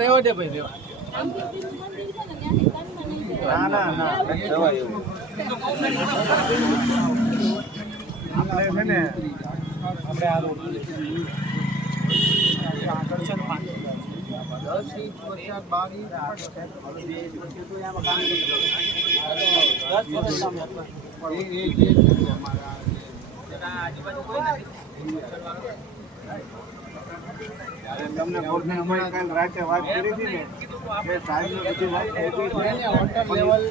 રેવા દે ભાઈ રેવા ના આપણે છે ને આપણે આ રોડ 10 ઇંચ 50 તમને બોર્ડને અમારી કાલ રાતે વાત કરી હતી ને કે સાહેબને બધી વાત થઈ ગઈ છે હોટલ લેવલ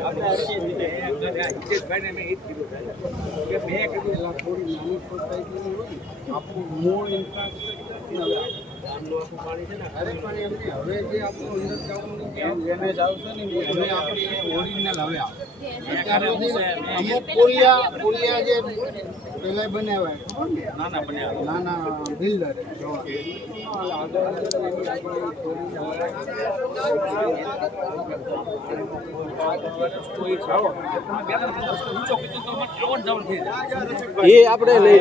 આપણે હિતેશભાઈને મેં એ જ કીધું કે મેં કીધું થોડી નાની સોસાયટીની હોય આપણું મૂળ ઇન્ફ્રાસ્ટ્રક્ચર પાણી છે ને અરે પણ એમને હવે જે આપણું અંદર જવાનું એને જ આવશે ને હવે આપણે ઓરિજિનલ હવે આવે અત્યારે અમુક પુલિયા જે પહેલાં બનાવ્યા નાના બિલ્ડર એ આપણે લઈ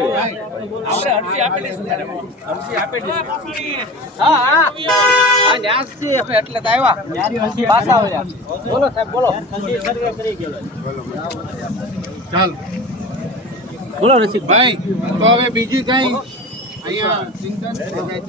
એટલે બોલો સાહેબ બોલો ચાલ બોલો રસિકભાઈ તો હવે બીજી કઈ અહીંયા ચિંતન કઈ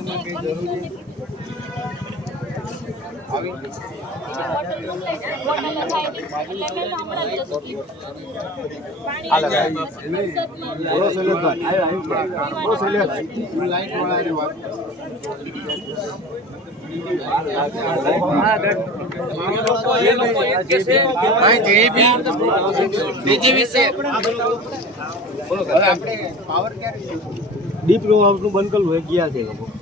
તમારે કઈ જરૂર ડીપ નું બંધ કરવું ગયા છે લોકો